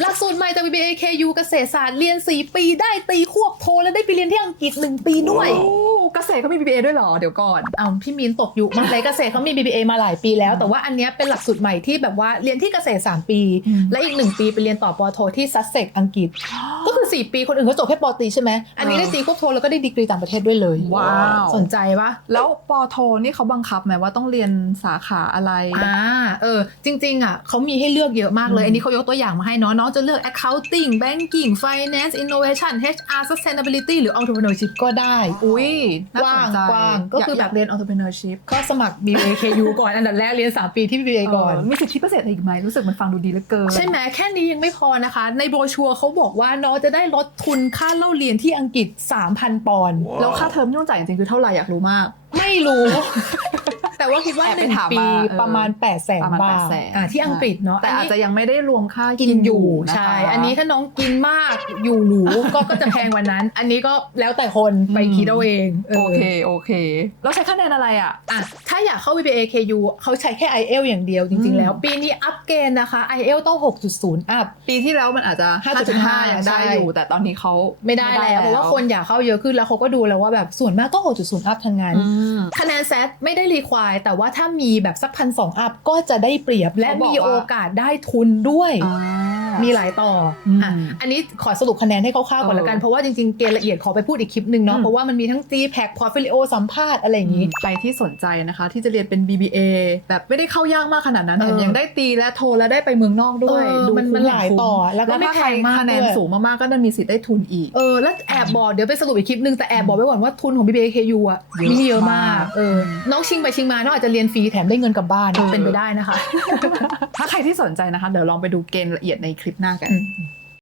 หลักสูตรใหม่จาก BBA KU เกษตรศาสตร์เรียน 4 ปีได้ตีควบโทและได้ไปเรียนที่อังกฤษ 1 ปีด้วย โอ้เกษตรเขามี BBA ด้วยเหรอ เดี๋ยวก่อนเอาพี่มีนตกอยู่มาเลยเกษตรเขามี BBA มาหลายปีแล้ว แต่ว่าอันเนี้ยเป็นหลักสูตรใหม่ที่แบบว่าเรียนที่เกษตร 3 ปีอืมและอีก 1 ปีไปเรียนต่อปอโทที่ซัสเซกอังกฤษก็คื อ4ปีคนอื่นเขาจบแค่ปอตรีใช่ไหมอันนี้ได้ตีควบโทแล้วก็ได้ดีกรีต่างประเทศด้วยเลยว้าวสนใจปะแล้วปอโทนี่เขาบังคับไหมว่าต้องเรียนสาขาอะไรอ่าเออจริง ๆอะเขามีให้เลือกเยอะมากเลยอืมอันนี้เขายกตัวอย่างมาให้เนาะน้องจะเลือก accounting banking finance innovation HR sustainability หรือ entrepreneurship ก็ได้อุ้ยน่ากว้าสงนใจกว้างก็คือแบบยาเรียน entrepreneurship ก็สมัคร BAKU ก่อนอันดับแรกเรียน 3 ปีที่ BBA ก่อนเมีสิทธิพิเศษอะไรอีกไหมรู้สึกมันฟังดูดีเหลือเกินใช่ไหมแค่นี้ยังไม่พอนะคะ ในโบรชัวร์เขาบอกว่าน้องจะได้ลดทุนค่าเล่าเรียนที่อังกฤษ 3,000 ปอนด์ แล้วค่าเทอมที่ต้องจ่ายจริงๆคือเท่าไหร่อยากรู้มาก ไม่รู้ แต่ว่าคิดว่าแอบหไปนึ่งถามปีมาเออประมาณ8 0 0แสนประมาณบาท800,000อ่าที่อังกฤษเนาะแต่นอาจนี้จะยังไม่ได้รวมค่ากิกินอยู่นะคะใช่อันนี้ถ้าน้องกินมากอยู่หรูก็ก็จะแพงกวันนั้น อันนี้ก็แล้วแต่คนไปอืมคิดเอาเองโอเคโอเคแล้วใช้คะแนนอะไรอะอะถ้าอยากเข้า VBA KU เขาใช้แค่ IELTS อย่างเดียวจริงอืๆมแล้ว ปีนี้อัพเกณฑ์นะคะ IELTS ต้อง 6.0 อัพปีที่แล้วมันอาจจะ5.5 5.5ยังได้อยู่ แต่ตอนนี้เขาไม่ได้แล้วเพราะว่าคนอยากเข้าเยอะขึ้นแล้วเขาก็ดูแล้วว่าแบบส่วนมากก็ 6.0 อัพทั้งนั้นอืมคะแนนแซดไม่ได้รีควายแต่ว่าถ้ามีแบบสักพันสองอัพก็จะได้เปรียบและเขาบอกมีว่าโอกาสได้ทุนด้วยอ่า มีหลายต่ออมอะอันนี้ขอสรุปคะแนนให้คร่าวๆก่อนเออละกัน เพราะว่าจริงๆเกณฑ์ละเอียดขอไปพูดอีกคลิปหนึ่งเนาะอืมเพราะว่ามันมีทั้ง G p a c Portfolio สัมภาษณ์อะไรอย่างนี้ไปที่สนใจนะคะ ที่จะเรียนเป็น BBA แบบไม่ได้เข้ายากมากขนาดนั้นเออแถมยังได้ตีและโทรและได้ไปเมืองนอกด้วยเออดูมันคุ้มันหลายคุ้ต่อ แล้วก็ไม่ถ้าแพงมากคะแนนด้วยสูงมากๆก็จะมีสิทธิ์ได้ทุนอีกเออแล้วแอบบอกเดี๋ยวไปสรุปอีกคลิปหนึ่งแต่แอบบอกไว้ก่อนว่าทุนของ BBAKU อะเยอะมีเยอะมามากกเออน้องชิงไปชิงมาน้องอาจจะเรียนฟรีแถมได้เงินกลับบ้านเออเป็นไปได้นะคะ ถ้าใครที่สนใจนะคะ เดี๋ยวลองไปดูเกณฑ์ละเอียดในคลิปหน้ากัน